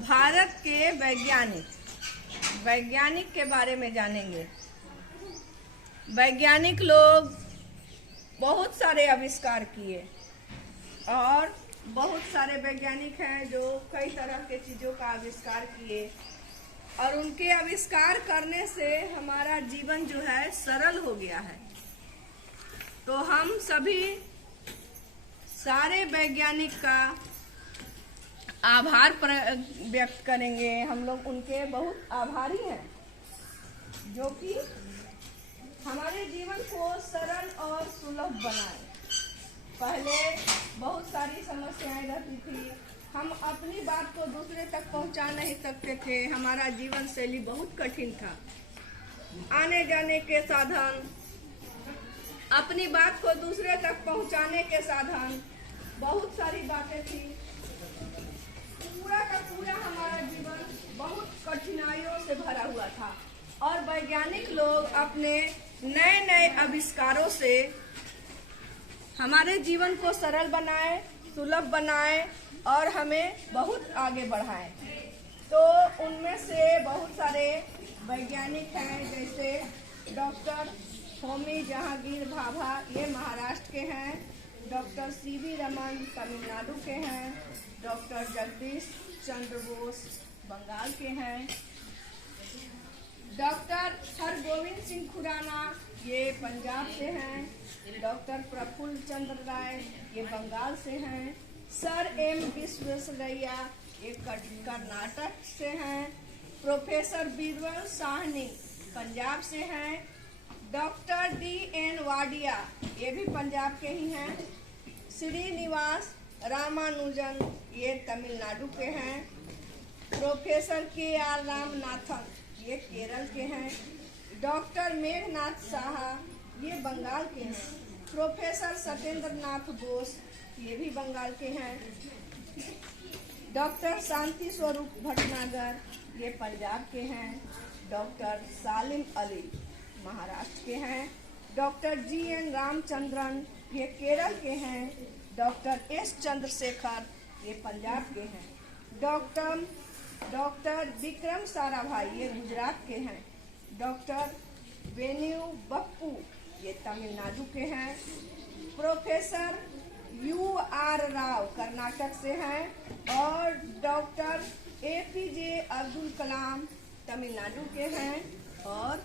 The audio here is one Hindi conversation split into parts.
भारत के वैज्ञानिक के बारे में जानेंगे। वैज्ञानिक लोग बहुत सारे आविष्कार किए और बहुत सारे वैज्ञानिक हैं जो कई तरह के चीज़ों का आविष्कार किए और उनके आविष्कार करने से हमारा जीवन जो है सरल हो गया है। तो हम सभी सारे वैज्ञानिक का आभार व्यक्त करेंगे। हम लोग उनके बहुत आभारी हैं जो कि हमारे जीवन को सरल और सुलभ बनाए। पहले बहुत सारी समस्याएं रहती थी, हम अपनी बात को दूसरे तक पहुंचा नहीं सकते थे, हमारा जीवन शैली बहुत कठिन था। आने जाने के साधन, अपनी बात को दूसरे तक पहुंचाने के साधन, बहुत सारी बातें थी। पूरा का पूरा हमारा जीवन बहुत कठिनाइयों से भरा हुआ था और वैज्ञानिक लोग अपने नए नए आविष्कारों से हमारे जीवन को सरल बनाए, सुलभ बनाए और हमें बहुत आगे बढ़ाए। तो उनमें से बहुत सारे वैज्ञानिक हैं, जैसे डॉक्टर होमी जहांगीर भाभा, ये महाराष्ट्र के हैं। डॉक्टर सीवी रमन तमिलनाडु के हैं। डॉक्टर जगदीश चंद्र बोस बंगाल के हैं। डॉक्टर हरगोविंद सिंह खुराना, ये पंजाब से हैं। डॉक्टर प्रफुल्ल चंद्र राय, ये बंगाल से हैं। सर एम विश्वेश्वरैया, ये कर्नाटक से हैं। प्रोफेसर बीरबल साहनी पंजाब से हैं। Doctor D.N. वाडिया, ये भी पंजाब के ही हैं। श्रीनिवास रामानुजन, ये तमिलनाडु के हैं। Professor K.R. रामनाथन, ये केरल के हैं। डॉक्टर मेघनाथ साहा, ये बंगाल के हैं। प्रोफेसर सत्येंद्र नाथ बोस, ये भी बंगाल के हैं। डॉक्टर शांति स्वरूप भटनागर, ये पंजाब के हैं। डॉक्टर सालिम अली, महाराष्ट्र के हैं। Doctor G.N. रामचंद्रन, ये केरल के हैं। Doctor S. चंद्रशेखर, ये पंजाब के हैं। डॉक्टर विक्रम साराभाई, ये गुजरात के हैं। डॉक्टर वेन्यू बप्पू, ये तमिलनाडु के हैं। Professor U.R. राव, कर्नाटक से हैं। और डॉक्टर APJ अब्दुल कलाम, तमिलनाडु के हैं। और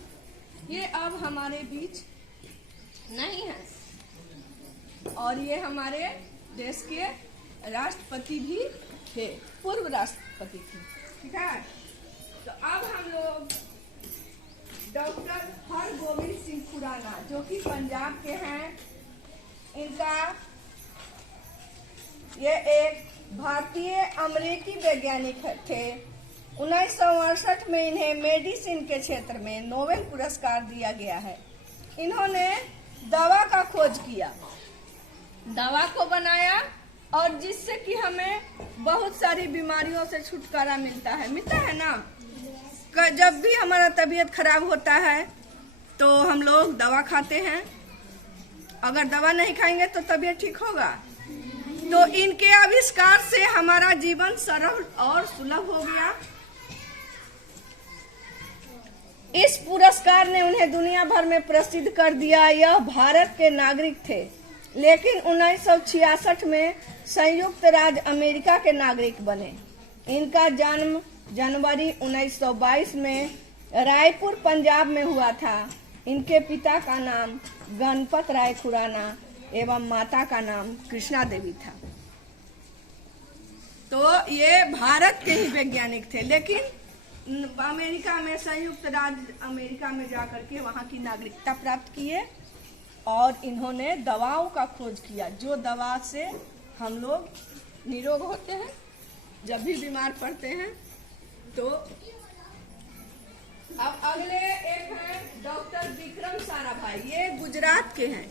ये अब हमारे बीच नहीं है और ये हमारे देश के राष्ट्रपति भी थे, पूर्व राष्ट्रपति थे। ठीक है, तो अब हम लोग डॉक्टर हरगोविंद सिंह खुराना, जो कि पंजाब के हैं, इनका ये एक भारतीय अमेरिकी वैज्ञानिक थे। 1968 में इन्हें मेडिसिन के क्षेत्र में नोबेल पुरस्कार दिया गया है। इन्होंने दवा का खोज किया, दवा को बनाया और जिससे कि हमें बहुत सारी बीमारियों से छुटकारा मिलता है ना। जब भी हमारा तबीयत खराब होता है तो हम लोग दवा खाते हैं, अगर दवा नहीं खाएंगे तो तबीयत ठीक होगा। तो इनके आविष्कार से हमारा जीवन सरल और सुलभ हो गया। इस पुरस्कार ने उन्हें दुनिया भर में प्रसिद्ध कर दिया। यह भारत के नागरिक थे, लेकिन 1966 में संयुक्त राज्य अमेरिका के नागरिक बने। इनका जन्म जनवरी 1922 में रायपुर, पंजाब में हुआ था। इनके पिता का नाम गणपत राय खुराना एवं माता का नाम कृष्णा देवी था। तो ये भारत के ही वैज्ञानिक थे, लेकिन अमेरिका में, संयुक्त राज्य अमेरिका में जाकर के वहाँ की नागरिकता प्राप्त किए और इन्होंने दवाओं का खोज किया, जो दवा से हम लोग निरोग होते हैं जब भी बीमार पड़ते हैं। तो अब अगले एक हैं डॉक्टर विक्रम साराभाई, ये गुजरात के हैं।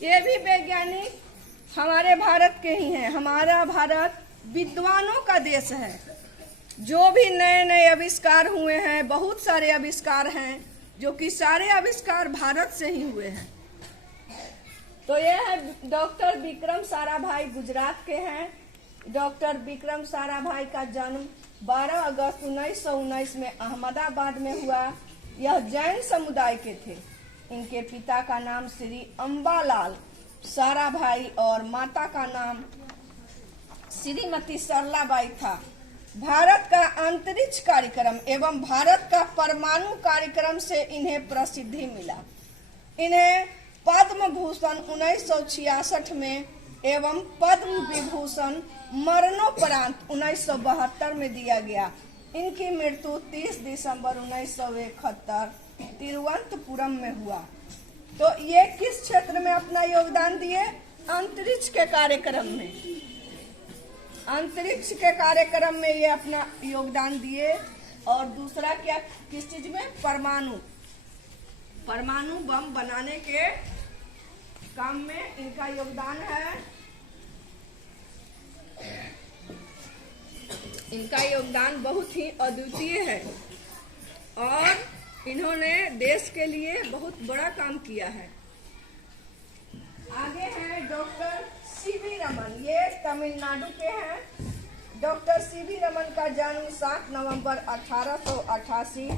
ये भी वैज्ञानिक हमारे भारत के ही हैं। हमारा भारत विद्वानों का देश है। जो भी नए नए आविष्कार हुए हैं, बहुत सारे आविष्कार हैं जो कि सारे आविष्कार भारत से ही हुए हैं। तो ये है डॉक्टर विक्रम साराभाई, गुजरात के हैं। डॉक्टर विक्रम साराभाई का जन्म 12 अगस्त 1919 में अहमदाबाद में हुआ। यह जैन समुदाय के थे। इनके पिता का नाम श्री अंबालाल साराभाई और माता का नाम श्रीमती सरलाबाई था। भारत का अंतरिक्ष कार्यक्रम एवं भारत का परमाणु कार्यक्रम से इन्हें प्रसिद्धि मिला। इन्हें पद्म भूषण 1966 में एवं पद्म विभूषण मरणोपरांत 1972 में दिया गया। इनकी मृत्यु 30 दिसंबर 1971 तिरुवनंतपुरम में हुआ। तो ये किस क्षेत्र में अपना योगदान दिए? अंतरिक्ष के कार्यक्रम में। अंतरिक्ष के कार्यक्रम में ये अपना योगदान दिए। और दूसरा क्या, किस चीज में? परमाणु बम बनाने के काम में इनका योगदान है। इनका योगदान बहुत ही अद्वितीय है और इन्होंने देश के लिए बहुत बड़ा काम किया है। आगे हैं डॉक्टर सीवी रमन। ये तमिलनाडु के हैं। डॉक्टर सीवी रमन का जन्म 7 नवंबर 1888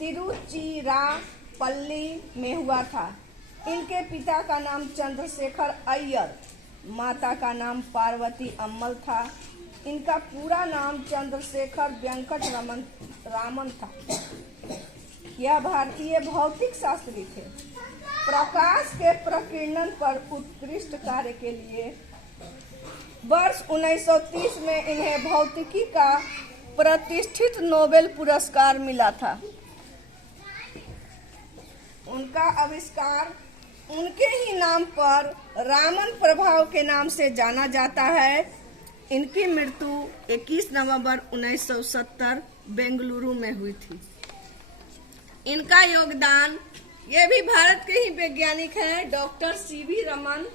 तिरुचिरापल्ली में हुआ था। इनके पिता का नाम चंद्रशेखर अय्यर, माता का नाम पार्वती अम्मल था। इनका पूरा नाम चंद्रशेखर वेंकट रामन था। यह भारतीय भौतिक शास्त्री थे। प्रकाश के प्रकीर्णन पर उत्कृष्ट कार्य के लिए वर्ष 1930 में इन्हें भौतिकी का प्रतिष्ठित नोबेल पुरस्कार मिला था। उनका आविष्कार उनके ही नाम पर रामन प्रभाव के नाम से जाना जाता है। इनकी मृत्यु 21 नवंबर 1970 बेंगलुरु में हुई थी। इनका योगदान, ये भी भारत के ही वैज्ञानिक हैं। डॉक्टर सीवी रमन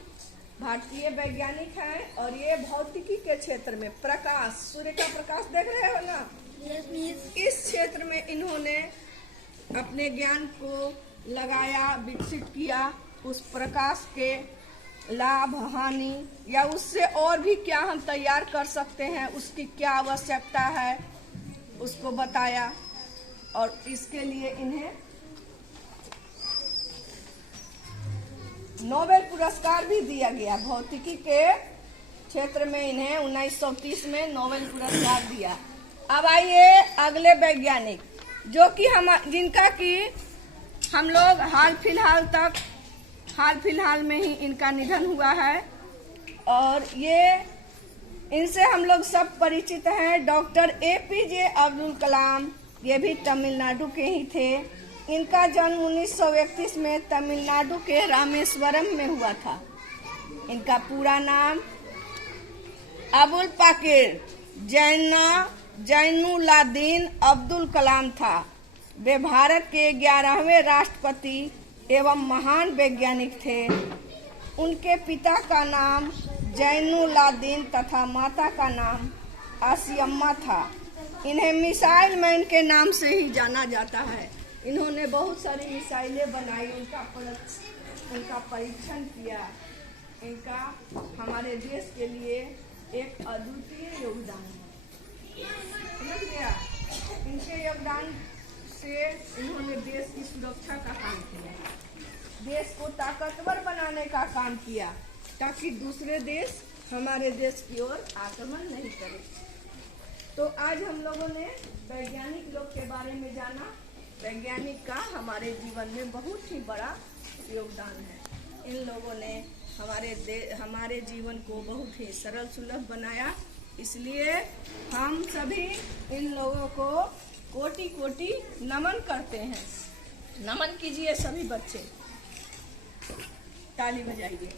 भारतीय वैज्ञानिक हैं और ये भौतिकी के क्षेत्र में प्रकाश, सूर्य का प्रकाश देख रहे हो ना, इस क्षेत्र में इन्होंने अपने ज्ञान को लगाया, विकसित किया। उस प्रकाश के लाभ, हानि या उससे और भी क्या हम तैयार कर सकते हैं, उसकी क्या आवश्यकता है, उसको बताया। और इसके लिए इन्हें नोबेल पुरस्कार भी दिया गया। भौतिकी के क्षेत्र में इन्हें 1930 में नोबेल पुरस्कार दिया। अब आइए अगले वैज्ञानिक, जो कि जिनका कि हम लोग हाल फिलहाल में ही इनका निधन हुआ है और इनसे हम लोग सब परिचित हैं। डॉक्टर APJ अब्दुल कलाम, ये भी तमिलनाडु के ही थे। इनका जन्म 1931 में तमिलनाडु के रामेश्वरम में हुआ था। इनका पूरा नाम अबुल पाकिर जैनुलाब्दीन अब्दुल कलाम था। वे भारत के 11वें राष्ट्रपति एवं महान वैज्ञानिक थे। उनके पिता का नाम जैनुलाब्दीन तथा माता का नाम आसियम्मा था। इन्हें मिसाइल मैन के नाम से ही जाना जाता है। इन्होंने बहुत सारी मिसाइलें बनाई, उनका परीक्षण किया। इनका हमारे देश के लिए एक अद्वितीय योगदान है। समझ गया? इनके योगदान से इन्होंने देश की सुरक्षा का काम किया, देश को ताकतवर बनाने का काम किया, ताकि दूसरे देश हमारे देश की ओर आक्रमण नहीं करे। तो आज हम लोगों ने वैज्ञानिक लोग के बारे में जाना। वैज्ञानिक का हमारे जीवन में बहुत ही बड़ा योगदान है। इन लोगों ने हमारे जीवन को बहुत ही सरल सुलभ बनाया। इसलिए हम सभी इन लोगों को कोटि कोटि नमन करते हैं। नमन कीजिए सभी बच्चे, ताली बजाइए।